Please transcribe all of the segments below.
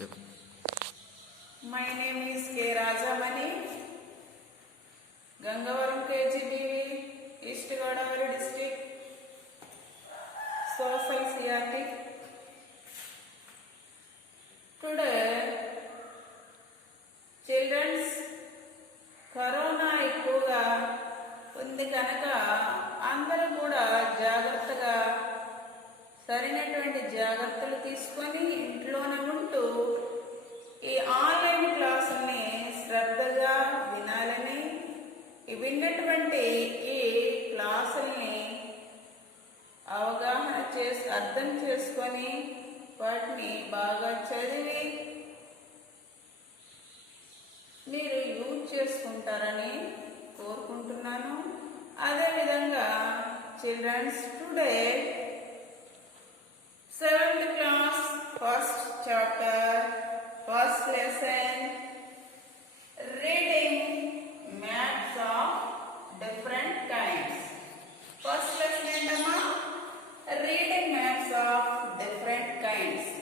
My name is K. Rajamani, Gangavaram KGBV, East Godavari District, Social CRT. Today, children's corona ఎక్కువగా ఉంది కనుక అందరూ కూడా జాగ్రత్తగా సరైనటువంటి జాగ్రత్తలు తీసుకొని ఇంట్లోనే ఉంటూ ఈ ఆన్లైన్ క్లాసుల్ని శ్రద్ధగా వినాలని, విన్నటువంటి ఈ క్లాసుల్ని అవగాహన అర్థం చేసుకొని వాటిని బాగా చదివి మీరు యూజ్ చేసుకుంటారని కోరుకుంటున్నాను. అదేవిధంగా childrens today 7th class first chapter first lesson reading maps of different kinds. First lesson ఏంటమ్మా? Reading maps of different kinds.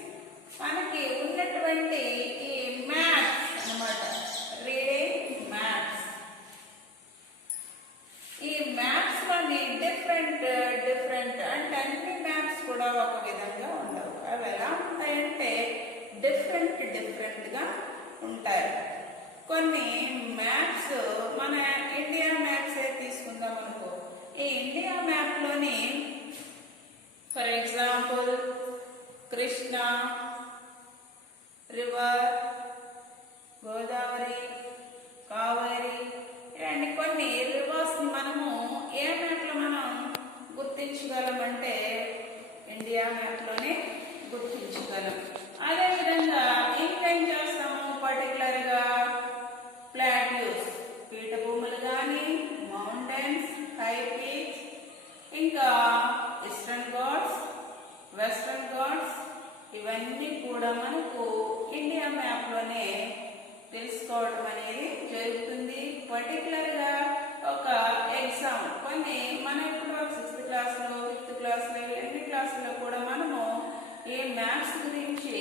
మనకి ఉన్నటువంటి ఈ మ్యాప్స్ అన్నమాట, రీడింగ్ మ్యాప్స్. ఈ మ్యాప్స్ లోని డిఫరెంట్ అంటే అన్ని మ్యాప్స్ కూడా ఒక విధంగా ఉండవు. అవి ఎలా ఉంటాయంటే డిఫరెంట్ గా ఉంటాయి. కొన్ని మ్యాప్స్ మన ఇండియా మ్యాప్స్ తీసుకుందాం అనుకో. ఈ ఇండియా మ్యాప్ లోని for example Krishna river, Godavari, Kaveri ఇలాంటి కొన్ని రివర్స్ మనము ఏ మ్యాప్లో మనం గుర్తించగలమంటే ఇండియా మ్యాప్లోనే గుర్తించగలం. అదేవిధంగా ఇంకేం చేస్తాము, పర్టికులర్గా ప్లాట్యూస్, పీఠభూములు కానీ, మౌంటైన్స్, హై పీక్స్, ఇంకా ఈస్టర్న్ ఘాట్స్, వెస్టర్న్ ఘాట్స్, ఇవన్నీ కూడా మనకు ఇండియా మ్యాప్లోనే తెలుసుకోవడం అనేది జరుగుతుంది. పర్టికులర్గా ఒక ఎగ్జామ్ కొన్ని మన ఇప్పుడు 6th క్లాస్లో 5th క్లాస్లో అన్ని క్లాసుల్లో కూడా మనము ఈ మ్యాప్స్ గురించి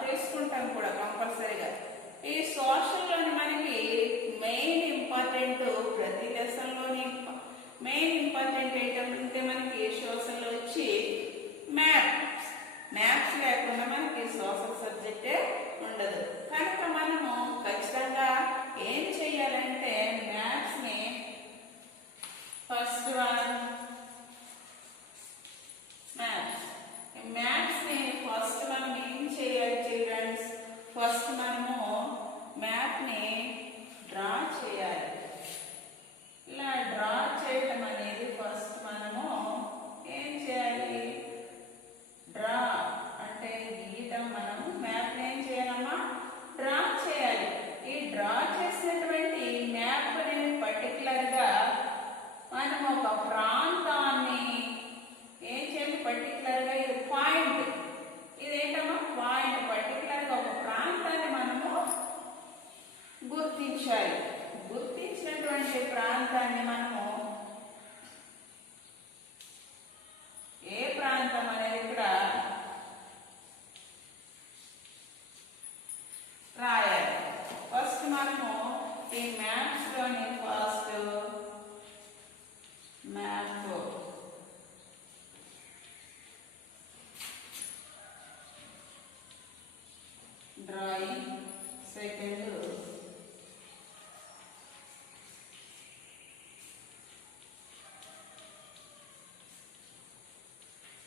తెలుసుకుంటాం కూడా కంపల్సరీగా. ఈ సోషల్లోని మనకి మెయిన్ ఇంపార్టెంట్, ప్రతి లెసన్లోని మెయిన్ ఇంపార్టెంట్ ఏంటంటే మనకి సోషల్లో వచ్చి మ్యాప్స్ లేకుండా మనకి సోషల్ సబ్జెక్టే ఉండదు. కనుక మనము ఖచ్చితంగా ఏం చేయాలంటే మ్యాప్స్ని ఫస్ట్ మనం ఏం చేయాలి చిల్డ్రన్స్? ఫస్ట్ మనము మ్యాప్ని డ్రా చేయాలి. ఇలా డ్రా చేయటం అనేది ఫస్ట్ మనము ఏం చేయాలి? డ్రా అంటే గీయటం. మనము మ్యాప్ని ఏం చేయాలమ్మా? డ్రా చేయాలి. ఈ డ్రా చేసినటువంటి మ్యాప్ అనేది పర్టికులర్గా మనం ఒక ప్రాంతాన్ని ఏం చేయాలి? పర్టికులర్గా ఇది పాయింట్, ఇదేంటమ్మా? పాయింట్. పర్టికులర్గా ఒక ప్రాంతాన్ని మనము గుర్తించాలి. గుర్తించినటువంటి ప్రాంతాన్ని మనము ఏ ప్రాంతం అనేది ఇక్కడ రాయాలి. ఫస్ట్ మనము ఈ మ్యాప్స్ లోని first map drawing, second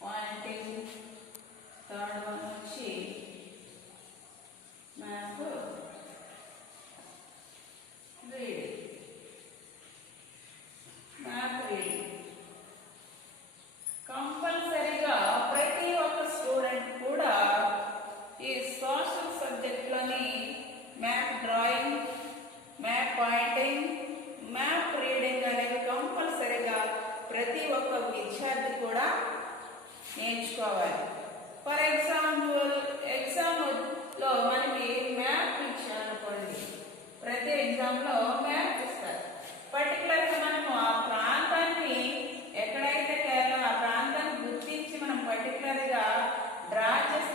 pointing, third one వచ్చి మ్యాప్ రీడింగ్. కంపల్సరీగా ప్రతి ఒక్క స్టూడెంట్ కూడా ఈ సోషల్ సబ్జెక్ట్లోని map drawing, map pointing, map reading అనేవి కంపల్సరీగా ప్రతి ఒక్క విద్యార్థి కూడా నేర్చుకోవాలి. ఫర్ ఎగ్జాంపుల్ ఎగ్జామ్లో మనకి మ్యాప్ ఇచ్చారనుకోండి, ప్రతి ఎగ్జామ్లో మ్యాప్ ఇస్తారు. పర్టికులర్గా మనము ఆ ప్రాంతాన్ని ఎక్కడైతే ఆ ప్రాంతాన్ని గుర్తించి మనం పర్టికులర్గా డ్రా చేసి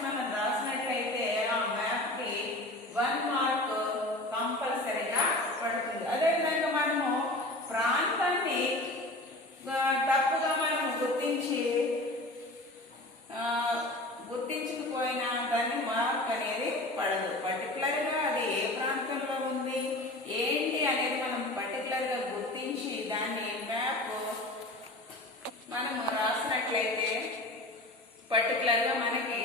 పర్టికులర్గా మనకి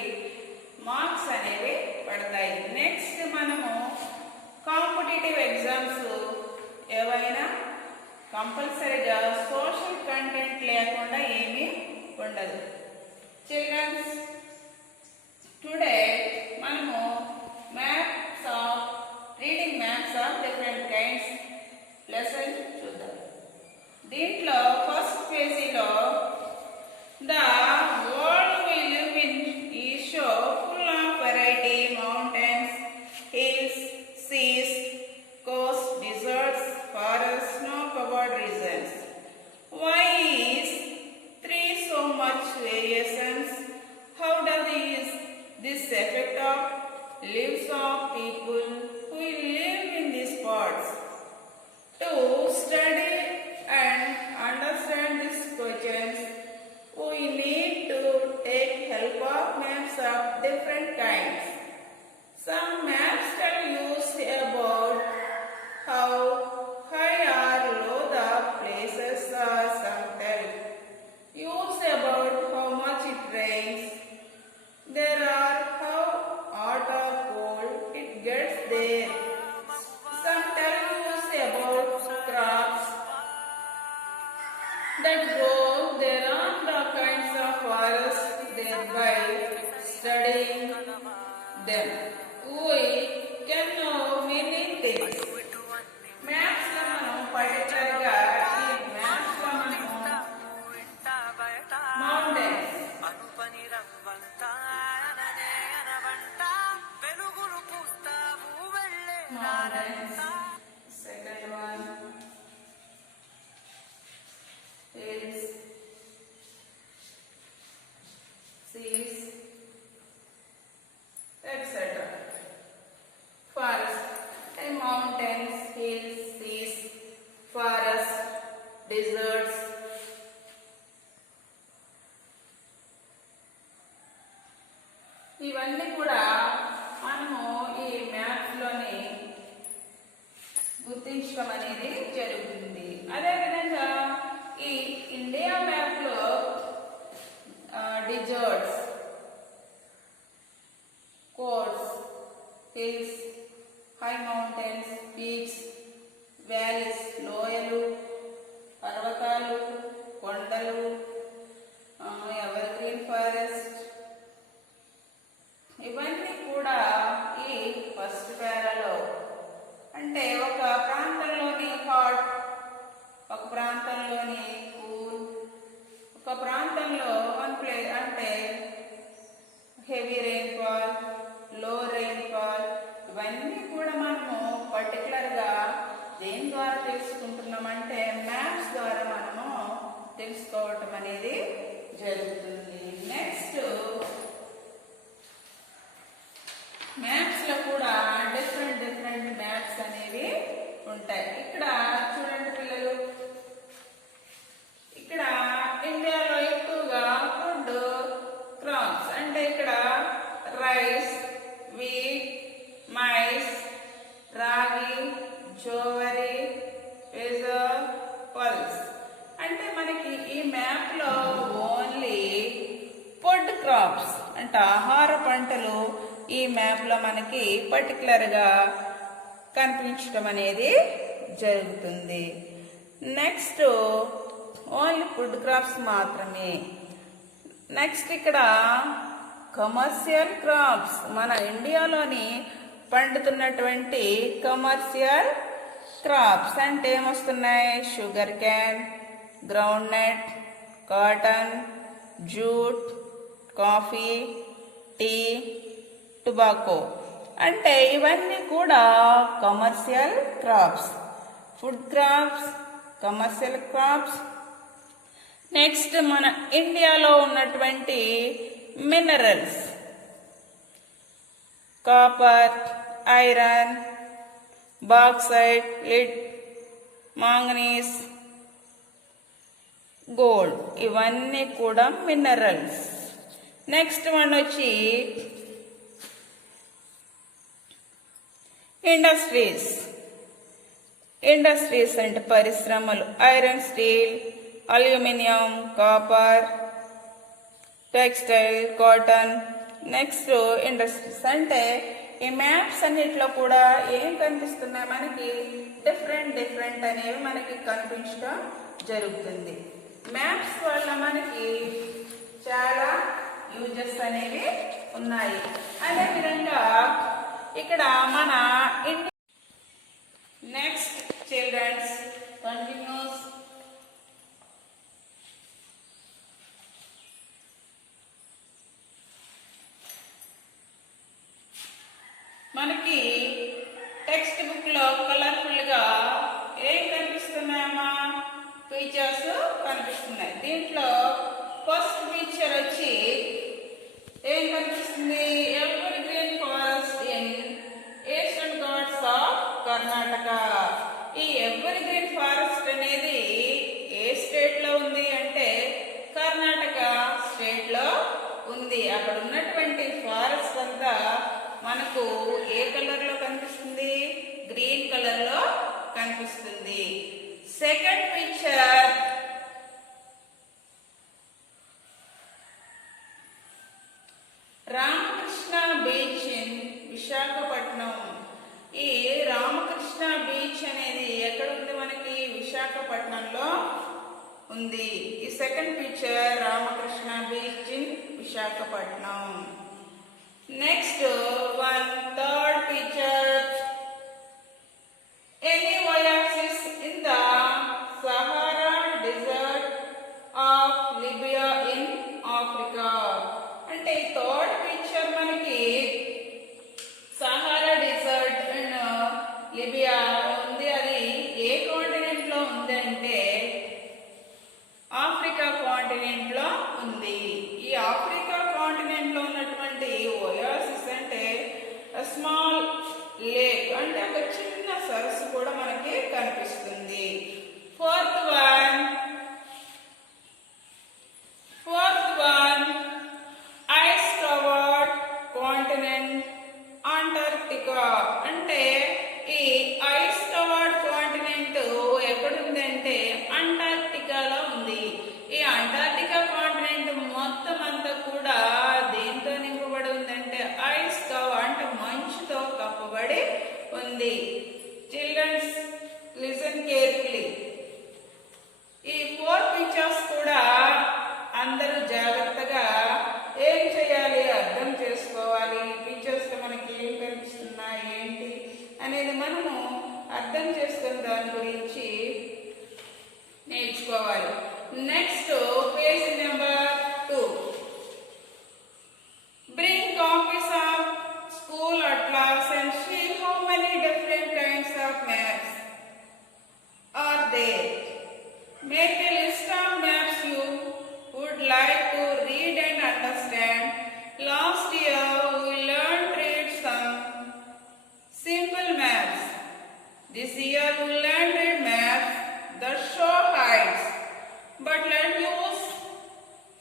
మార్క్స్ అనేవి పడతాయి. నెక్స్ట్ మనము కాంపిటేటివ్ ఎగ్జామ్స్ ఏవైనా కంపల్సరీగా సోషల్ కంటెంట్ లేకుండా ఏమీ ఉండదు. చిల్డ్రన్స్, టుడే మనము reading maps of different kinds lesson చూద్దాం. దీంట్లో ఫస్ట్ పేజీలో the world we live in is so full of variety mountains, hills, seas, coast, deserts, forests, snow-covered regions. Why is three so much variations? How does this affect of lives of people who live in these parts? To study and understand these questions, we need to take help of maps of different kinds. Some maps tell you about how high or low the places are. Some tell you about how much it rains. There are how hot or cold it gets there. Some tell you about crops that grow. There are the kinds of forests thereby studying them. We can know many things. Maps లో మనం పర్టికులర్గా ఈ maps లో మనము mountains, second one hills, seas, etcetera. Forest and mountains, hills, seas, forests, deserts. ఇవన్నీ కూడా మనము ఈ మ్యాప్స్ లోని గుర్తించడం అనేది జరుగుతుంది. అదేవిధంగా ఈ ఇండియా మ్యాప్ లో deserts, coasts, hills, high mountains, peaks, valleys, లోయలు, పర్వతాలు, కొండలు, ఎవర్ గ్రీన్ ఫారెస్ట్, ఇవన్నీ కూడా ఈ ఫస్ట్ పేరాలో అంటే ఒక ప్రాంతంలోని హాట్, ఒక ప్రాంతంలోని కూల్, ఒక ప్రాంతంలో వన్ ప్లేస్ అంటే హెవీ రెయిన్ఫాల్, లో రెయిన్ఫాల్, ఇవన్నీ కూడా మనము పర్టికులర్గా దేని ద్వారా తెలుసుకుంటున్నామంటే మ్యాప్స్ ద్వారా మనము తెలుసుకోవటం అనేది జరుగుతుంది. నెక్స్ట్ మ్యాప్స్ లో కూడా డిఫరెంట్ మ్యాప్స్ అనేవి ఉంటాయి. ఇక్కడ చూడండి పిల్లలు, ఇక్కడ ఇండియాలో ఎక్కువగా ఫుడ్ క్రాప్స్ అంటే ఇక్కడ రైస్, వీట్, మైస్, రాగి, జోవరి, పల్స్. అంటే మనకి ఈ మ్యాప్ లో ఓన్లీ ఫుడ్ క్రాప్స్ అంటే ఆహార పంటలు ఈ మ్యాప్ లో మనకి పర్టికులర్ గా కనిపించడం అనేది జరుగుతుంది. నెక్స్ట్ ఓన్లీ ఫుడ్ క్రాప్స్ మాత్రమే. నెక్స్ట్ ఇక్కడ కమర్షియల్ క్రాప్స్, మన ఇండియాలోని పండుతున్నటువంటి కమర్షియల్ క్రాప్స్ అంటే ఏమొస్తున్నాయి? Sugarcane, groundnut, cotton, jute, coffee, tea, tobacco. అంటే ఇవన్నీ కూడా commercial crops. Food crops, commercial crops. Next మన ఇండియాలో ఉన్నటువంటి minerals, copper, iron, bauxite, lead, manganese, gold, ఇవన్నీ కూడా మినరల్స్. నెక్స్ట్ వన్ వచ్చి ఇండస్ట్రీస్. ఇండస్ట్రీస్ అంటే పరిశ్రమలు, iron, steel, aluminium, copper, textile, cotton, next industries. అంటే ఈ మ్యాప్స్ అన్నిట్లో కూడా ఏం కనిపిస్తున్నాయి మనకి, డిఫరెంట్ అనేవి మనకి కనిపించడం జరుగుతుంది. మ్యాప్స్ వల్ల మనకి చాలా యూజెస్ అనేవి ఉన్నాయి. అదేవిధంగా ఇక్కడ మన నెక్స్ట్ చిల్డ్రన్స్ కంటిన్యూస్. మనకి టెక్స్ట్ బుక్ లో కలర్ఫుల్ గా ఏం కనిపిస్తున్నాయమ్మా, పిక్చర్స్ కనిపిస్తున్నాయి. దీంట్లో ఫస్ట్ పిక్చర్ వచ్చి ఏం కనిపిస్తుంది, ever green forest in eastern Ghats of Karnataka. ఈ ఎవర్ గ్రీన్ ఫారెస్ట్ అనేది ఏ స్టేట్ లో ఉంది అంటే కర్ణాటక స్టేట్ లో ఉంది. అక్కడ ఉన్నటువంటి ఫారెస్ట్ అంతా మనకు ఏ కలర్ లో కనిపిస్తుంది, గ్రీన్ కలర్ లో కనిపిస్తుంది. Second picture Ramakrishna beach in Visakhapatnam. ఈ రామకృష్ణ బీచ్ అనేది ఎక్కడ ఉంది మనకి, విశాఖపట్నంలో ఉంది. ఈ second picture Ramakrishna beach in Visakhapatnam. Next one third picture any oasis in the Sahara desert of Libya in Africa. అంటే థర్డ్ పిక్చర్ మనకి సహారా డెజర్ట్ అండ్ లిబియా ఉంది. అది ఏ కాంటినెంట్ లో ఉంది అంటే ఆఫ్రికా కాంటినెంట్ లో ఉంది. ఈ ఆఫ్రికా కాంటినెంట్ లో ఉన్నటువంటి ఓయాసిస్ అంటే స్మాల్ లేక్, అంటే ఒక చిన్న సరస్సు కూడా మనకి కనిపిస్తుంది. Fourth one ice covered continent Antarctica. అంటే ఈ ఐస్ కవర్డ్ కాంటినెంట్ ఎక్కడుందంటే అంటార్క్టికాలో ఉంది. ఈ అంటార్క్టికా కాంటినెంట్ మొత్తం అంతా కూడా దేంతో నింపబడి ఉందంటే ఐస్ కవర్, అంటే మంచుతో కప్పబడి ఉంది. Children's listen carefully. ఈ 4 పిక్చర్స్ కూడా అందరూ జాగ్రత్తగా ఏం చేయాలి, అర్థం చేసుకోవాలి. ఈ పిక్చర్స్ లో మనకి ఏం కనిపిస్తున్నాయి ఏంటి అనేది మనము అర్థం చేసుకుని దాని గురించి నేర్చుకోవాలి. Next page number 2. Bring copies of school atlas and see how many different kinds of maps are there. Make a list of maps you would like to read and understand. Last year we learned to read some simple maps. This year we learned to read maps that show heights. But let's use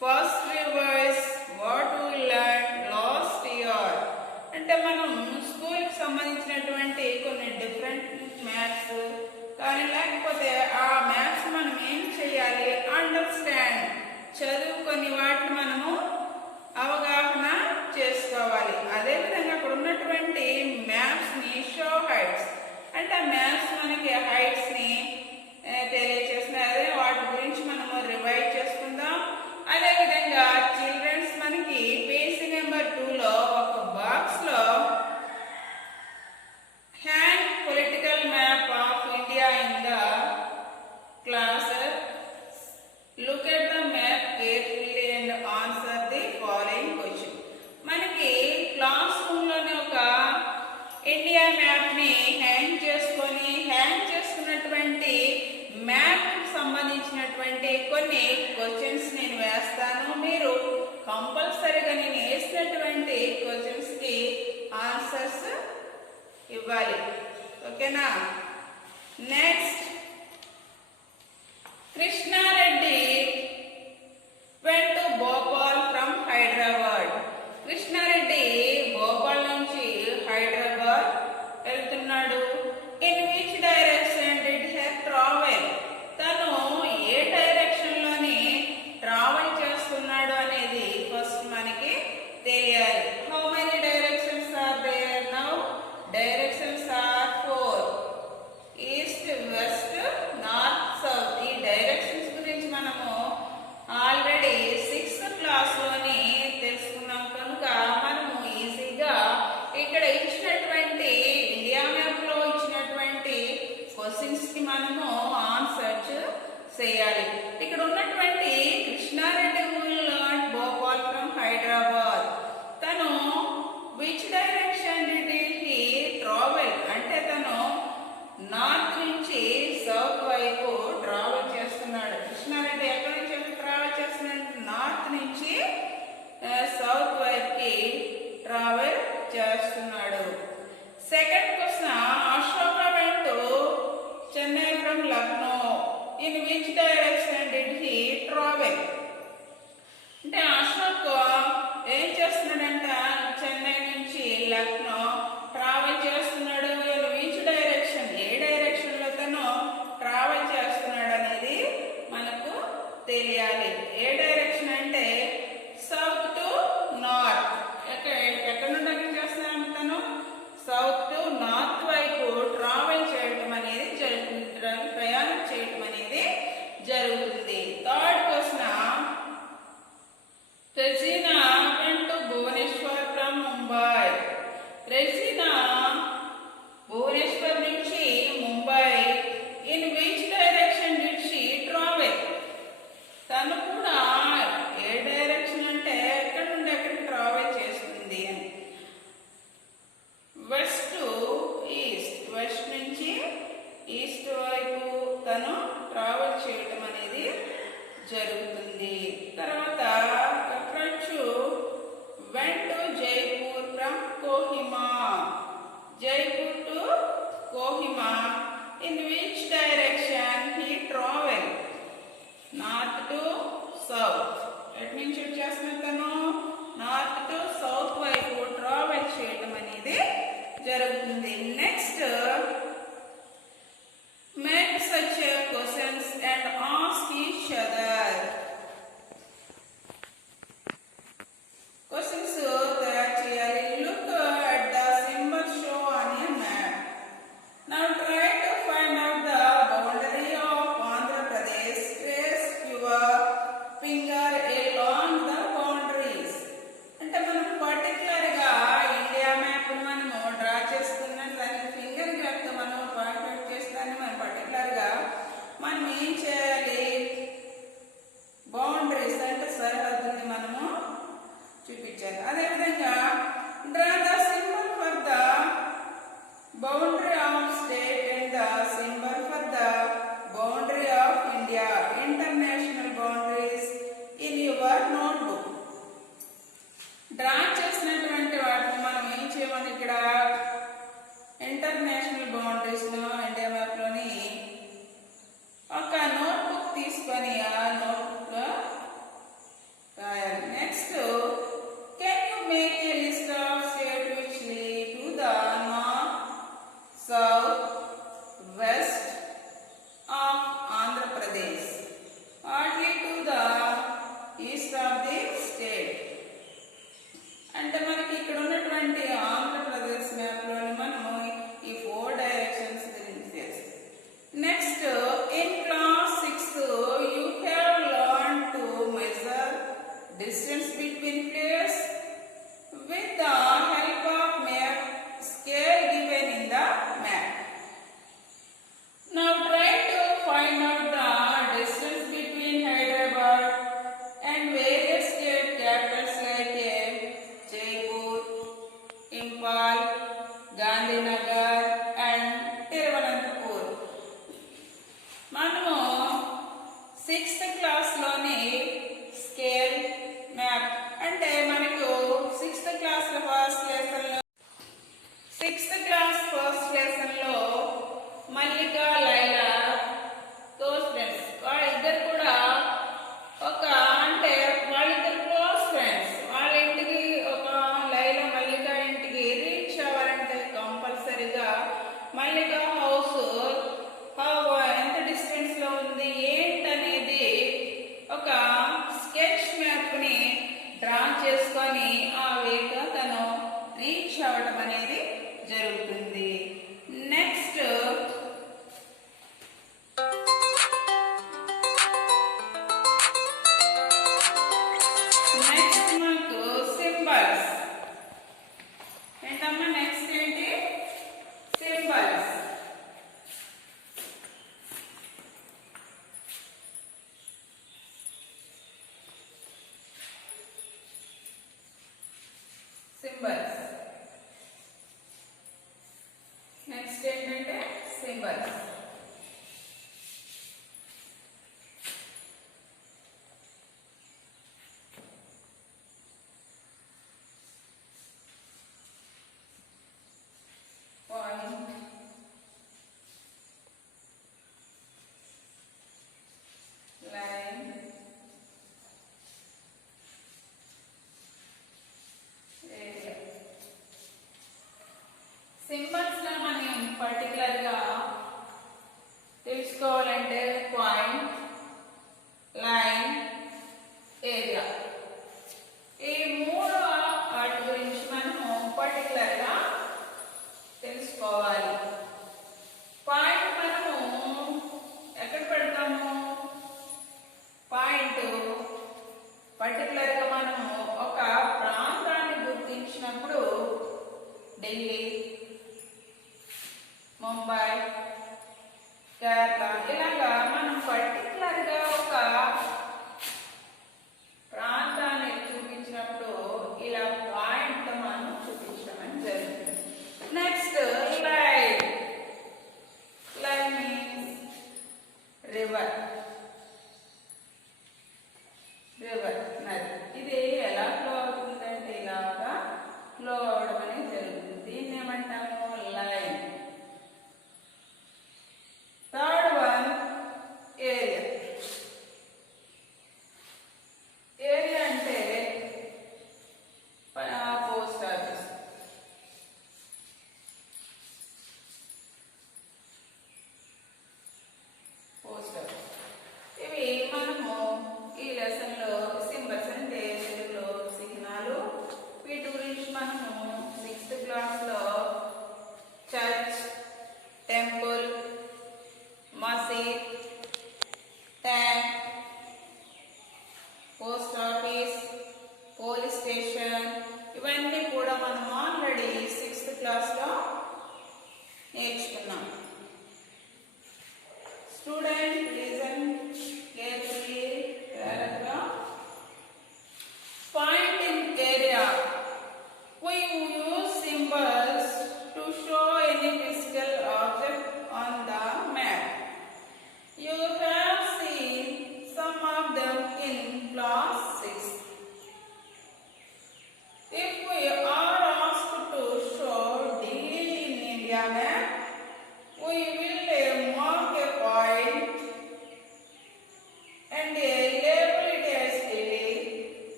first revise what we learned last year. అంటే మనం స్కూల్కి సంబంధించినటువంటి కొన్ని different maths కానీ లేకపోతే ఆ maths మనం ఏం చేయాలి, అండర్స్టాండ్, చదువుకొని వాటిని మనము అవగాహన చేసుకోవాలి. అదేవిధంగా అక్కడ ఉన్నటువంటి మ్యాథ్స్ని షో హైట్స్, అంటే ఆ మ్యాథ్స్ మనకి హైట్స్ని తెలియచేస్తున్నాయి. అదే వాటి గురించి మనము రివైజ్ చేసుకుందాం. అదేవిధంగా చిల్డ్రన్స్ మనకి పేజ్ నెంబర్ 2లో ఒక బాక్స్ లో hand political map of India in the class. Look at the map carefully and answer the following question. మనకి క్లాస్ రూమ్ లోనే ఒక ఇండియా మ్యాప్ ని హ్యాంగ్ చేసుకున్నటువంటి మ్యాప్ సంబంధించినటువంటి కొన్ని క్వశ్చన్స్ నేను వేస్తాను. మీరు కంపల్సరీగా నేను వేసినటువంటి క్వశ్చన్స్ కి ఆన్సర్స్ ఇవ్వాలి. ఓకేనా? Next, Krishna Reddy went to Bhopal from Hyderabad. Krishna Reddy Bhopal నుంచి హైదరాబాద్ వెళ్తున్నాడు. In which direction did he travel? తను ఏ డైరెక్షన్ లోని ట్రావెల్ చేస్తున్నాడు అనేది చేయాలి. ఇక్కడ ఉన్నటువంటి కృష్ణారెడ్డి భోపాల్ ఫ్రమ్ హైదరాబాద్. తను which direction did he travel అంటే తను నార్త్ నుంచి సౌత్ వైపు ట్రావెల్ చేస్తున్నాడు. కృష్ణారెడ్డి ఎక్కడి నుంచి ట్రావెల్ చేస్తున్నాడు? నార్త్ నుంచి సౌత్ వైపుకి ట్రావెల్ చేస్తున్నాడు. Second question, Ashoka went to Chennai from Lucknow. In which direction did he travel అంటే అశోక్ ఏం చేస్తున్నాడంట? చెన్నై నుంచి లక్నో ట్రావెల్ చేస్తున్నాడు. ఇన్ విచ్ డైరెక్షన్ ఏ డైరెక్షన్ లో తను ట్రావెల్ చేస్తున్నాడు అనేది మనకు తెలియాలి. ఏ డైరెక్షన్ అంటే సౌత్ టు నార్త్. ఎక్కడ నుండి ఎక్కడ చేస్తున్నాడు తను? సౌత్ టు నార్త్ వైపు ట్రావెల్ చేయడం అనేది జరుగుతుంది, ప్రయాణం చేయడం అనేది జరుగుతుంది. Third question, Regina went to Bhubaneswar from Mumbai. Regina Bhubaneswar నుంచి Mumbai. In which direction did she travel తను కూడా ఏ డైరెక్షన్ అంటే ఎక్కడి నుండి ఎక్కడికి ట్రావెల్ చేస్తుంది అని? West to east. వెస్ట్ నుంచి ఈస్ట్ వైపు తను ట్రావెల్ చేయడం అనేది జరుగుతుంది. తర్వాత కక్రచ్చు went to Jaipur from Kohima. Jaipur to Kohima. In which direction he travel? North to south. ఎటు నుంచి చేస్తున్న తను? నార్త్ టు సౌత్ వైపు ట్రావెల్ చేయడం అనేది జరుగుతుంది. Next, make such questions and ask each other. Questions తయారు చేయాలి. Look at the symbol show on a map. Now try to find out the boundary of Andhra Pradesh. Trace your finger along the boundaries. అంటే మనం particular గా India map మనము draw చేసుకున్న దానికి finger graph తో మనం పాయింట్ అవుట్ చేస్తాన్ని మనం పర్టికులర్ గా మనం ఏం చేయాలి? బౌండరీస్ అంటే సరిహద్దుని మనము చూపించాలి. అదేవిధంగా draw the symbol for the boundary of state and the symbol for the boundary of India. International boundaries in your notebook. Draw చేసినటువంటి వాటిని మనం ఏం చేయమని ఇక్కడ ఇంటర్నేషనల్ బౌండరీస్ లో ఇండియా మ్యాప్ లోని ఒక నోట్బుక్ తీసుకొని ఆ నోట్బుక్ లో రాయాలి. Next, can you make a list of state which lead to the north, south, west of Andhra Pradesh, what lead to the east of the state. అంటే మనకి ఇక్కడ ఉన్నటువంటి ఆంధ్రప్రదేశ్ మ్యాప్ లోని మనము ఈ 4 డైరెక్షన్స్ గురించి తెలుసు. Next, in class 6 you have learn to measure distance between players with the help of map scale given in the map. Now try to find out the distance between Hyderabad and various state capitals like Jaipur, Impal, Gandhinagar and Tiruvananthapuram. మనము 6th class లోని scale map అంటే మనకు 6th class first lesson లో మల్లిక, Laila, close friends, వాళ్ళిద్దరు కూడా ఒక అంటే వాళ్ళిద్దరు క్లోజ్ ఫ్రెండ్స్. వాళ్ళ ఇంటికి ఒక లైలా మల్లిక ఇంటికి రీచ్ అవ్వాలంటే కంపల్సరీగా మల్లిక హౌస్ ఎంత డిస్టెన్స్ లో ఉంది ఏంటనేది ఒక స్కెచ్ మ్యాప్ ని డ్రా చేసుకొని ఆ వేగా తను రీచ్ అవ్వడం అనేది జరుగుతుంది. నెక్స్ట్, మనకు సింబల్స్ ఏంటమ్మా? నెక్స్ట్ ఏంటి? సింబల్స్. సింబల్స్. నెక్స్ట్ ఏంటంటే symbols. Point, line, area. Symbols లో మనం పర్టికులర్ గా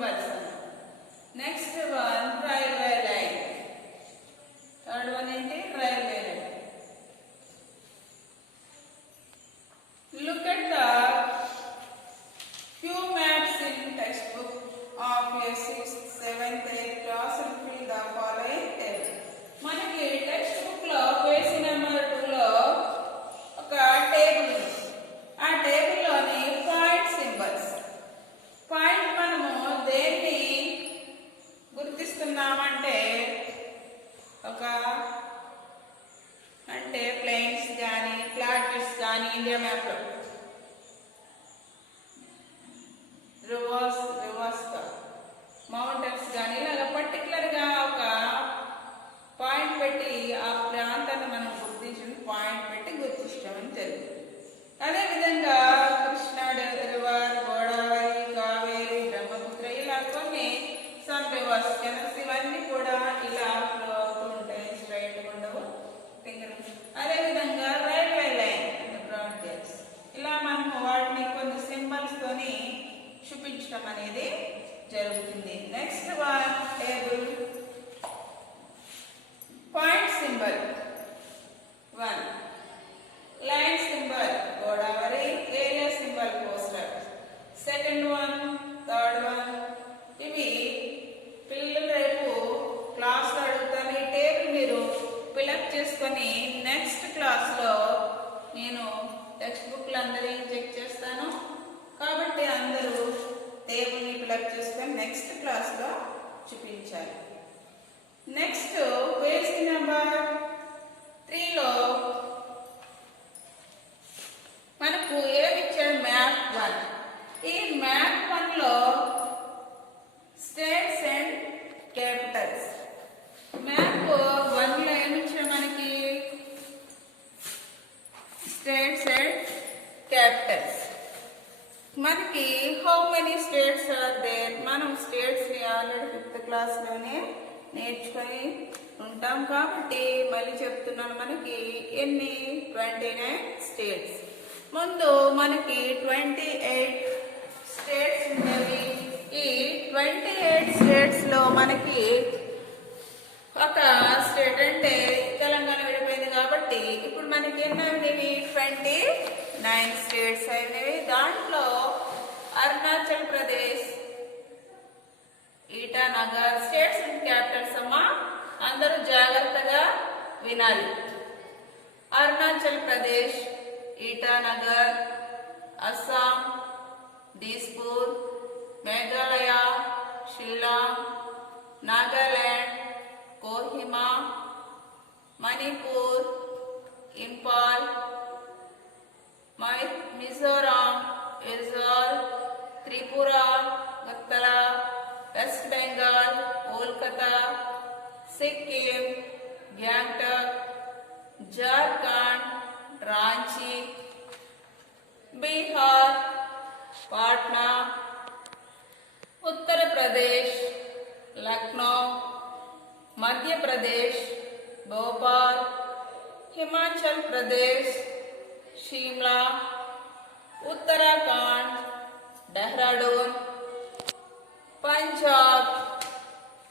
symbols. Next one railway line. Third one ఏంటి? Railway line. Look at the few maps in textbook of your 6th, 7th, 8th class and fill the following table. మనకి text book లో page number 2 లో ఒక table ఉంది. ఆ table లోని point symbols. Point మనము దేన్ని గుర్తిస్తున్నామంటే అంటే ప్లేన్స్ కానీ ఫ్లాట్స్ కానీ ఇండియా మ్యాప్ లో రివర్స్ మౌంటైన్స్ కానీ ఇలాగ పర్టికులర్ గా ఒక పాయింట్ పెట్టి ఆ ప్రాంతాన్ని మనం గుర్తించిన పాయింట్ పెట్టి గుర్తించడం జరుగుతుంది. అదేవిధంగా కృష్ణా రివర్, గోదావరి, కావేరి, బ్రహ్మపుత్ర ఇలా కొన్ని సన్ రివర్స్ కెనాల్స్ ఇవన్నీ కూడా ఇలా ఫ్లో అవుతూ ఉంటాయి, స్ట్రైట్ ఉండవు. అదేవిధంగా రైల్వే లైన్ అంటే బ్రౌన్ గేట్స్. ఇలా మనము వాటిని కొన్ని సింబల్స్ తోని చూపించడం అనేది జరుగుతుంది. Next one table. Point symbol 1, line symbol Godavari, area symbol coastal. Second one, third one. ఇవి పిల్లలు రేపు క్లాస్ లో అడుగుతాను. ఈ టేబుల్ మీరు ఫిలప్ చేసుకొని నెక్స్ట్ క్లాస్ లో నేను టెక్స్ట్ బుక్లు అందరికీ చెక్ చేస్తాను కాబట్టి అందరూ టేబుల్ ని ఫిలప్ చేసుకొని నెక్స్ట్ క్లాస్ లో చూపించాలి. నెక్స్ట్ పేజ్ నెంబర్ 3 లో మనకు ఏమిచ్చాడు? మ్యాప్ 1. ఈ మ్యాప్ 1 లో స్టేట్స్ అండ్ క్యాపిటల్స్. మ్యాప్ 1 లో ఏమిచ్చాడు మనకి? States and capitals. మనకి how many states are there? మనం స్టేట్స్ ని ఆల్రెడీ 5th క్లాస్ లోనే నేర్చుకొని ఉంటాం కాబట్టి మళ్ళీ చెప్తున్నాను. మనకి ఎన్ని? 29 స్టేట్స్. ముందు మనకి 28 స్టేట్స్ ఉండేవి. ఈ 28 స్టేట్స్ లో మనకి ఒక స్టేట్ అంటే తెలంగాణ విడిపోయింది కాబట్టి ఇప్పుడు మనకి ఎన్ని అయినవి? 29 స్టేట్స్ అయినవి. దాంట్లో Arunachal Pradesh, Itanagar. States and Capitals అమ్మా, అందరూ జాగ్రత్తగా వినాలి. అరుణాచల్ ప్రదేశ్, ఈటానగర్, అస్సాం, దీస్పూర్, మేఘాలయ, షిల్లాంగ్, నాగాలాండ్, కోహిమా, మణిపూర్, ఇంపాల్, మిజోరాం, ఐజ్వాల్, త్రిపుర, గత్తల, వెస్ట్ బెంగాల్, కోల్కతా, సిక్కిం, గ్యాంగ్టాక్, జార్ఖండ్, రాంచీ, బీహార్, పాట్నా, ఉత్తరప్రదేశ్, లక్నో, మధ్యప్రదేశ్, భోపాల్, హిమాచల్ ప్రదేశ్, शिमला, उत्तराखंड, देहरादून, पंजाब,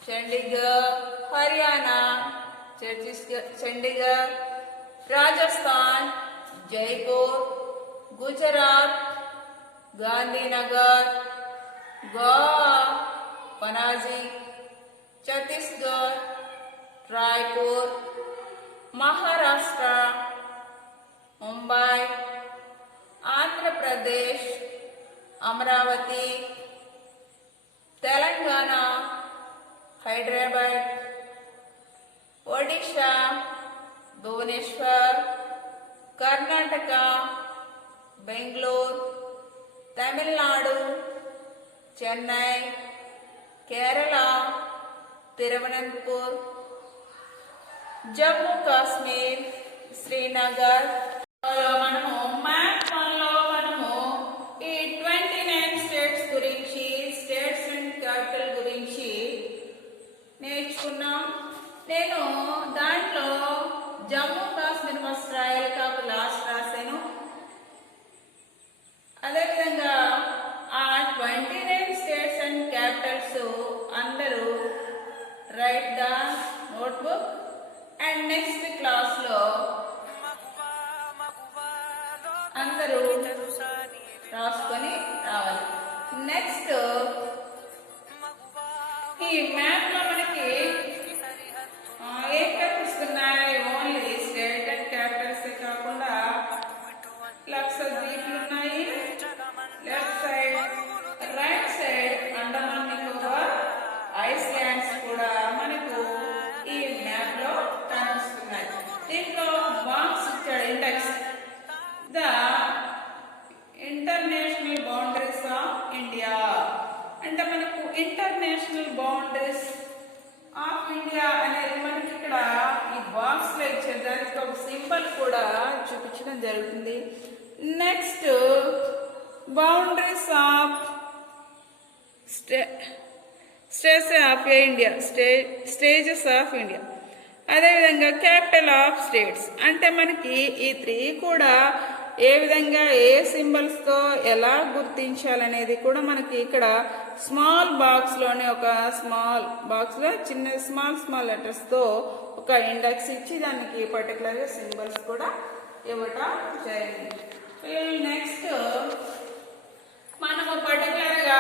चंडीगढ़, हरियाणा, चंडीगढ़, राजस्थान, जयपुर, गुजरात, गांधीनगर, गोवा, पनाजी, छत्तीसगढ़, रायपुर, महाराष्ट्र, मुंबई, आंध्र प्रदेश, अमरावती, तेलंगाना, हैदराबाद, ओडिशा, भुवनेश्वर, कर्नाटक, बेंगलुरु, तमिलनाडु, चेन्नई, केरला, तिरुवनंतपुर, जम्मू काश्मीर, श्रीनगर. మనము మ్యాప్ 1 లో మనము ఈ 29 స్టేట్స్ గురించి, స్టేట్స్ అండ్ క్యాపిటల్ గురించి నేర్చుకున్నాం. నేను దాంట్లో జమ్మూ కాశ్మీర్ ఫస్ట్ రాయాలి కాబట్టి లాస్ట్ రాశాను. అదేవిధంగా ఆ 29 states and Capitals write the notebook and next class lo andaru రాసుకొని రావాలి. నెక్స్ట్ ఈ మ్యాప్ లో మనకి ఏం కనిపిస్తున్నాయి? ఓన్లీ స్టేట్ అండ్ క్యాపిటల్స్ కాకుండా లక్షద్వీప్లు ఉన్నాయి. Left side right side Andaman Nicobar islands కూడా మనకు ఈ మ్యాప్ లో కనిపిస్తున్నాయి. దీంట్లో బాక్స్ ఇచ్చాడు index the international boundaries of India అంటే మనకు ఇంటర్నేషనల్ బౌండరీస్ ఆఫ్ ఇండియా అనేది మనకి ఇక్కడ ఈ బాక్స్ లో ఇచ్చారు. దానికి ఒక సింబల్ కూడా చూపించడం జరుగుతుంది. Next boundaries of states of India stages of India అదేవిధంగా క్యాపిటల్ ఆఫ్ స్టేట్స్ అంటే మనకి ఈ 3 కూడా ఏ విధంగా ఏ సింబల్స్తో ఎలా గుర్తించాలనేది కూడా మనకి ఇక్కడ స్మాల్ బాక్స్లోనే ఒక స్మాల్ బాక్స్లో చిన్న స్మాల్ లెటర్స్తో ఒక ఇండెక్స్ ఇచ్చి దానికి పర్టికులర్గా సింబల్స్ కూడా ఇవ్వటం జరిగింది. నెక్స్ట్ మనము పర్టికులర్గా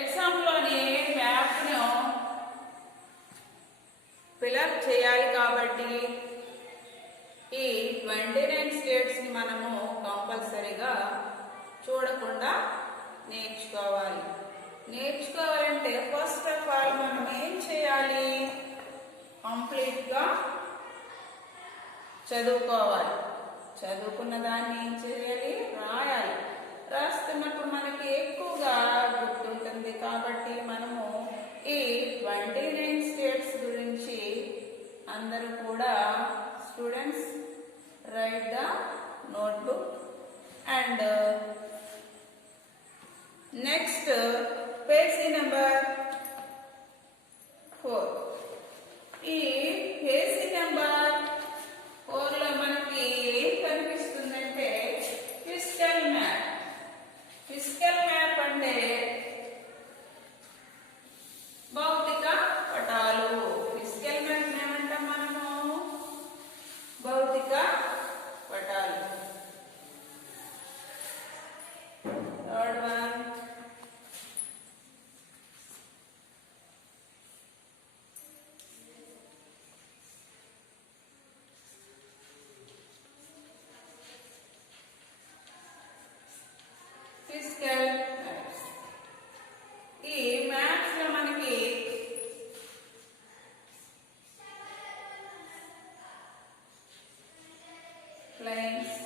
ఎగ్జామ్లోని మ్యాప్ను ఫిలప్ చేయాలి కాబట్టి ఈ 29 స్టేట్స్ని మనము కంపల్సరీగా చూడకుండా నేర్చుకోవాలంటే ఫస్ట్ ఆఫ్ ఆల్ మనం ఏం చేయాలి? కంప్లీట్గా చదువుకోవాలి. చదువుకున్న దాన్ని ఏం చేయాలి? రాయాలి. రాస్తున్నప్పుడు మనకి ఎక్కువగా గుర్తుంటుంది కాబట్టి మనము ఈ 29 స్టేట్స్ గురించి అందరూ కూడా students write the notebook and next page number 4 ఈ పేజ్ నెంబర్ 4 లో మనకి ఏం కనిపిస్తుందంటే ఫిజికల్ మ్యాప్ అంటే భౌతిక పటాలు. ఫిజికల్ మ్యాప్ ఏమంటాం మనము? భౌతిక పటాలు. Third one physical maps. ఈ మ్యాప్స్ లో మనకి ప్లేన్స్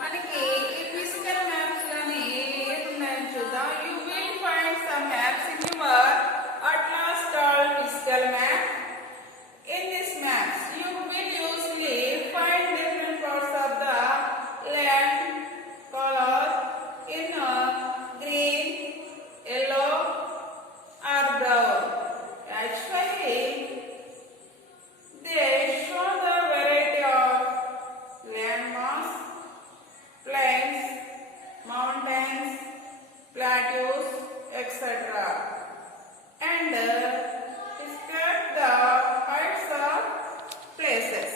మనకి ఈ ఫిజికల్ మ్యాప్స్ లోని ఏమున్నాయని చూద్దాం. You will find some maps in your atlas called physical map. In these maps you will usually find different parts of the land color in green, yellow or brown. Actually they show the variety of landmass, plains, mountains, plateaus, etc. and describe the heights of places.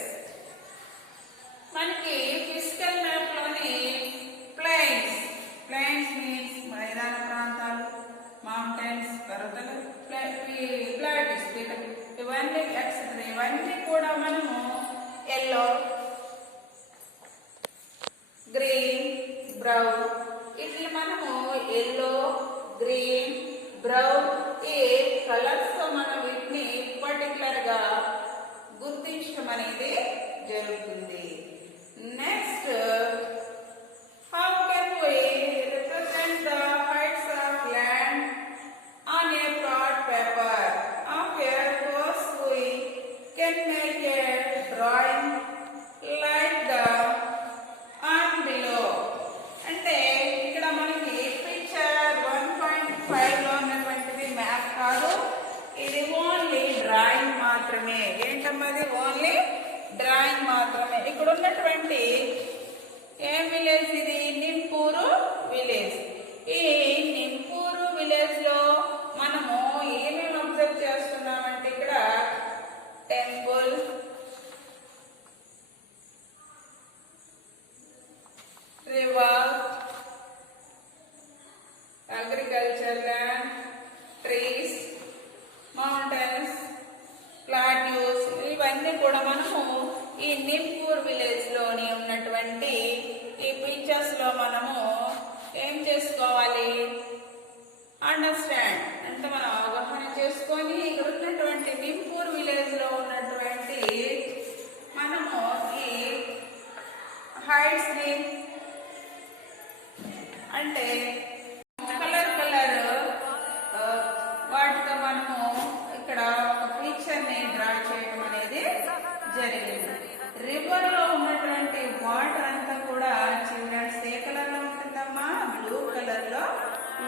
మనకి physical map లోని plains means మైదాన ప్రాంతాలు, mountains పర్వతాలు, ప్లాటిస్ ఇవన్నీ etcetera ఇవన్నీ కూడా మనము yellow, green, brown ఇట్లా మనము ఎల్లో, గ్రీన్, బ్రౌన్ ఈ కలర్స్ తో మనం వీటిని పర్టికులర్ గా గుర్తించడం అనేది జరుగుతుంది. Next how can we represent the heights of land on a flat paper? Of a course we can make a drawing like the one below. అంటే ఇక్కడ మనకి పిక్చర్ డ్రాయింగ్ మాత్రమే. ఇక్కడ ఉన్నటువంటి ఏం విలేజ్ ఇది? నింపూరు విలేజ్. ఈ నింపూరు విలేజ్ లో మనము ఏమేమి అబ్జర్వ్ చేస్తున్నామంటే ఇక్కడ temple, river, agriculture land, trees, mountains, plateaus, ఇవన్నీ కూడా మనము ఈ నింపూర్ విలేజ్ లోని ఉన్నటువంటి ఈ పిక్చర్స్ లో మనము ఏం చేసుకోవాలి? అండర్స్టాండ్ అంటే మనం అవగాహన చేసుకొని ఇక్కడ ఉన్నటువంటి నింపూర్ విలేజ్ లో ఉన్నటువంటి మనము ఈ హైట్స్ ని అంటే కలర్ వాటితో మనము ఇక్కడ ఒక పిక్చర్ ని డ్రా చేయడం అనేది జరిగింది. రివర్ లో ఉన్నటువంటి వాటర్ అంతా కూడా చిల్డ్రన్స్ ఏ కలర్ లో ఉంటుందమ్మా? బ్లూ కలర్ లో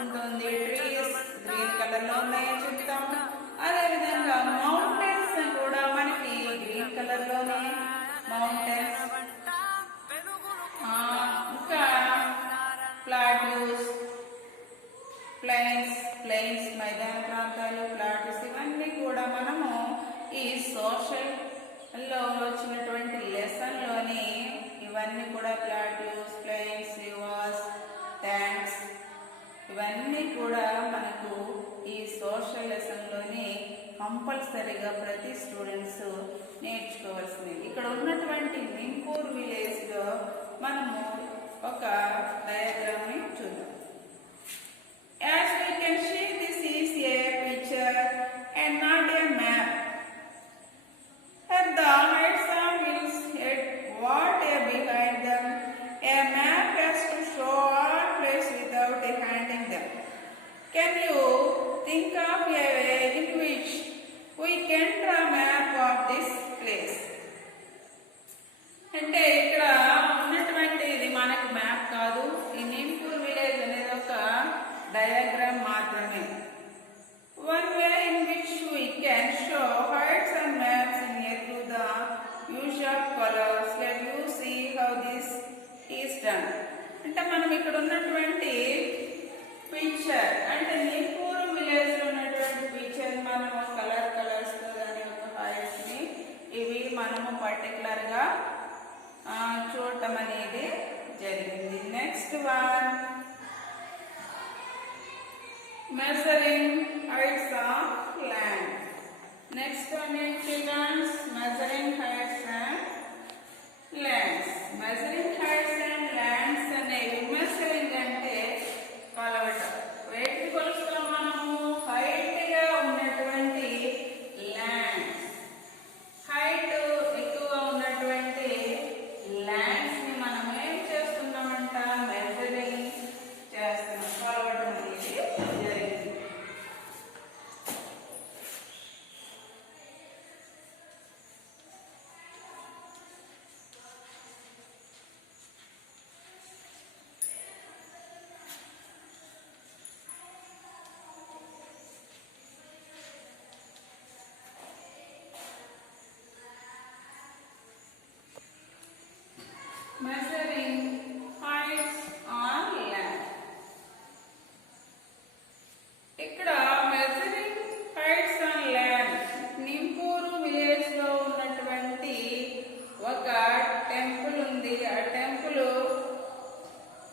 ఉంటుంది. ట్రీస్ గ్రీన్ కలర్ లో ఉన్నాయని చెప్తాము. అదే విధంగా మౌంటైన్స్ కూడా మనకి గ్రీన్ కలర్ లోనే మౌంటైన్స్, ఇంకా ప్లాట్యూస్, ప్లెయిన్స్ మైదాన ప్రాంతాలు, ప్లాట్యూస్, ఇవన్నీ కూడా మనము ఈ సోషల్ లో వచ్చినటువంటి లెసన్ లోని ఇవన్నీ కూడా ప్లాట్యూస్, ప్లెయిన్స్, రివర్స్, ట్యాంక్స్, ఇవన్నీ కూడా మనకు ఈ సోషల్ లెసన్ లోని కంపల్సరీగా ప్రతి స్టూడెంట్స్ నేర్చుకోవాల్సింది. ఇక్కడ ఉన్నటువంటి నింపూర్ విలేజ్ లో మనము ఒక డయాగ్రామ్ ని చూద్దాం. As we can see, this is a picture and not a map. At the heights of hills, at what a behind them, a map has to show all places without handing them. Can you think of a way in which we can draw a map of this place? అంటే ఇక్కడ ఉన్నటువంటి ఇది మనకు map కాదు. ఈ నింపూర్ village అనేది ఒక diagram మాత్రమే. One way in which we can show heights and maps in here through the use of colors. Let you see how this is done. అంటే మనం ఇక్కడ ఉన్నటువంటి పిక్చర్ అంటే నింపూర్ విలేజ్ లో ఉన్నటువంటి పిక్చర్ మనము కలర్స్ తో దాని యొక్క హైట్స్ ని ఇవి మనము పర్టికులర్ గా చూడటం అనేది జరిగింది. Next one, measuring heights of land. Next one is children's measuring heights and lands. Measuring heights and lands అనేవి measuring అంటే కొలవటం. వేటిని కొలుస్తాం మనము? హైట్ గా ఉన్నటువంటి ల్యాండ్స్, హైట్ ఎక్కువగా ఉన్నటువంటి ల్యాండ్స్ ని మనం ఏం చేస్తున్నామంట? మెజరింగ్ చేస్తున్నాం, కొలవటం అనేది జరిగింది. Measuring heights on land. ఇక్కడ measuring heights on land Nimpur village లో ఉన్నటువంటి ఒక టెంపుల్ ఉంది. ఆ టెంపుల్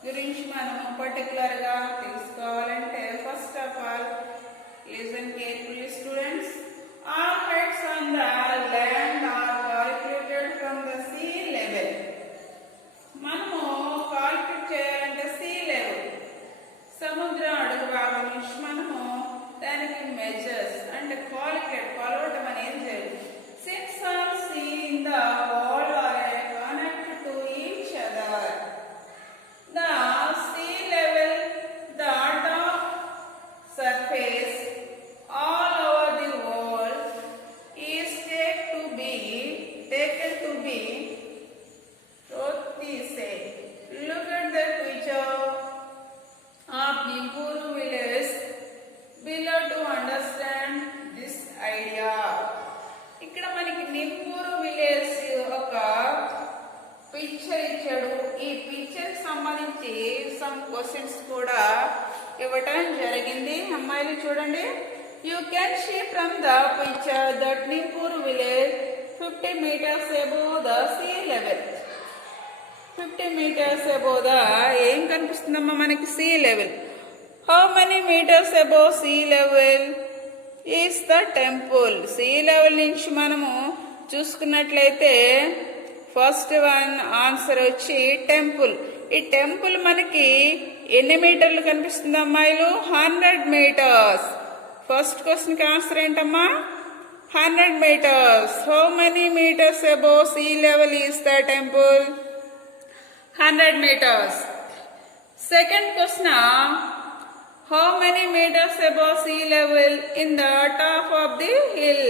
గురించి మనం పర్టికులర్ గా తెలుసుకోవాలంటే first of all listen carefully students. All heights on the land are calculated from the sea level. మనము కాల్కులేట్ చేయాలంటే సీ లెవెల్, సముద్రం అడుగు భాగం నుంచి మనము దానికి మెజర్స్ అంటే కొలవటం అనేది జరుగుతుంది. Since all sea in the world are connected to each other, the sea level, the top surface all over the world is taken to be look at the picture of Nimpuru village below to understand this idea. ఇక్కడ మనకి some questions కూడా ఇవ్వటం జరిగింది. అమ్మాయిలు చూడండి. You can see from the picture that Nimpur village 50 meters above the sea level. 50 meters above the ఏం కనిపిస్తుందమ్మా మనకి sea level. How many metres above sea level is the temple. Sea level నుంచి మనము చూసుకున్నట్లయితే ఫస్ట్ వన్ ఆన్సర్ వచ్చి temple. ఈ temple మనకి ఎన్ని మీటర్లు కనిపిస్తుంది అమ్మాయిలు? 100 meters. ఫస్ట్ క్వశ్చన్ కి ఆన్సర్ ఏంటమ్మా? 100 meters. How many meters above sea level is the temple? 100 meters. Second question. How many meters above sea level in the top of the hill?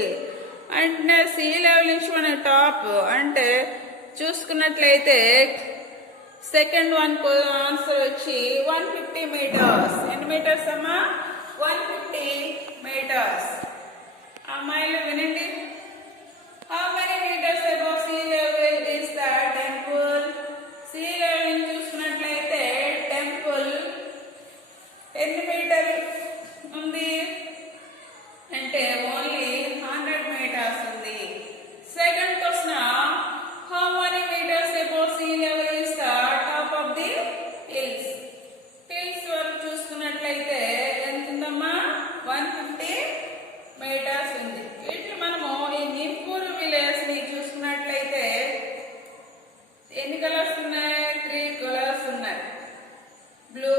అంటే see level నుంచి మన top అంటే చూసుకున్నట్లయితే second one answer వచ్చి 150 meters. ఎన్ని metres అమ్మా? 150 meters. అమ్మాయిలు వినండి. How many metres above sea level is the temple. Sea level నుంచి చూసుకున్నట్లయితే టెంపుల్ ఎన్ని మీటర్ ఉంది అంటే ఓన్లీ 100 meters ఉంది. Second question. How many metres above sea level is the top of the hills. Hills వరకు చూసుకున్నట్లయితే ఎంత ఉందమ్మా? 150 meters ఉంది. ఇట్లా మనము ఈ నింపూర్ విలేజ్ ని చూసుకున్నట్లయితే ఎన్ని కలర్స్ ఉన్నాయి? 3 కలర్స్ ఉన్నాయి. బ్లూ.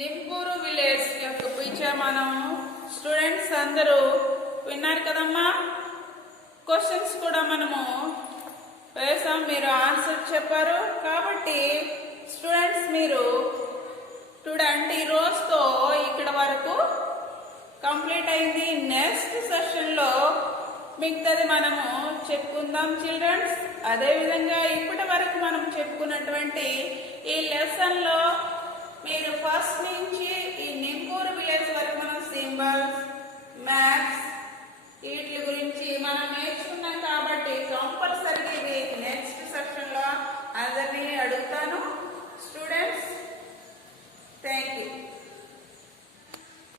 నింపూరు విలేజ్ యొక్క పిక్చర్ మనం స్టూడెంట్స్ అందరూ విన్నారు కదమ్మా. క్వశ్చన్స్ కూడా మనము వేసాం, మీరు ఆన్సర్ చెప్పారు. కాబట్టి స్టూడెంట్స్ మీరు చూడండి, ఈ రోజుతో ఇక్కడ వరకు కంప్లీట్ అయింది. నెక్స్ట్ సెషన్లో మిగతాది మనము చెప్పుకుందాం చిల్డ్రన్స్. అదేవిధంగా ఇప్పటి వరకు మనం చెప్పుకున్నటువంటి ఈ లెసన్లో మీరు ఫస్ట్ నుంచి ఈ నింపూర్ విలేజ్ వరకు మనం సింబల్స్, మ్యాప్స్ వీటి గురించి మనం నేర్చుకున్నాం. కాబట్టి కంపల్సరీ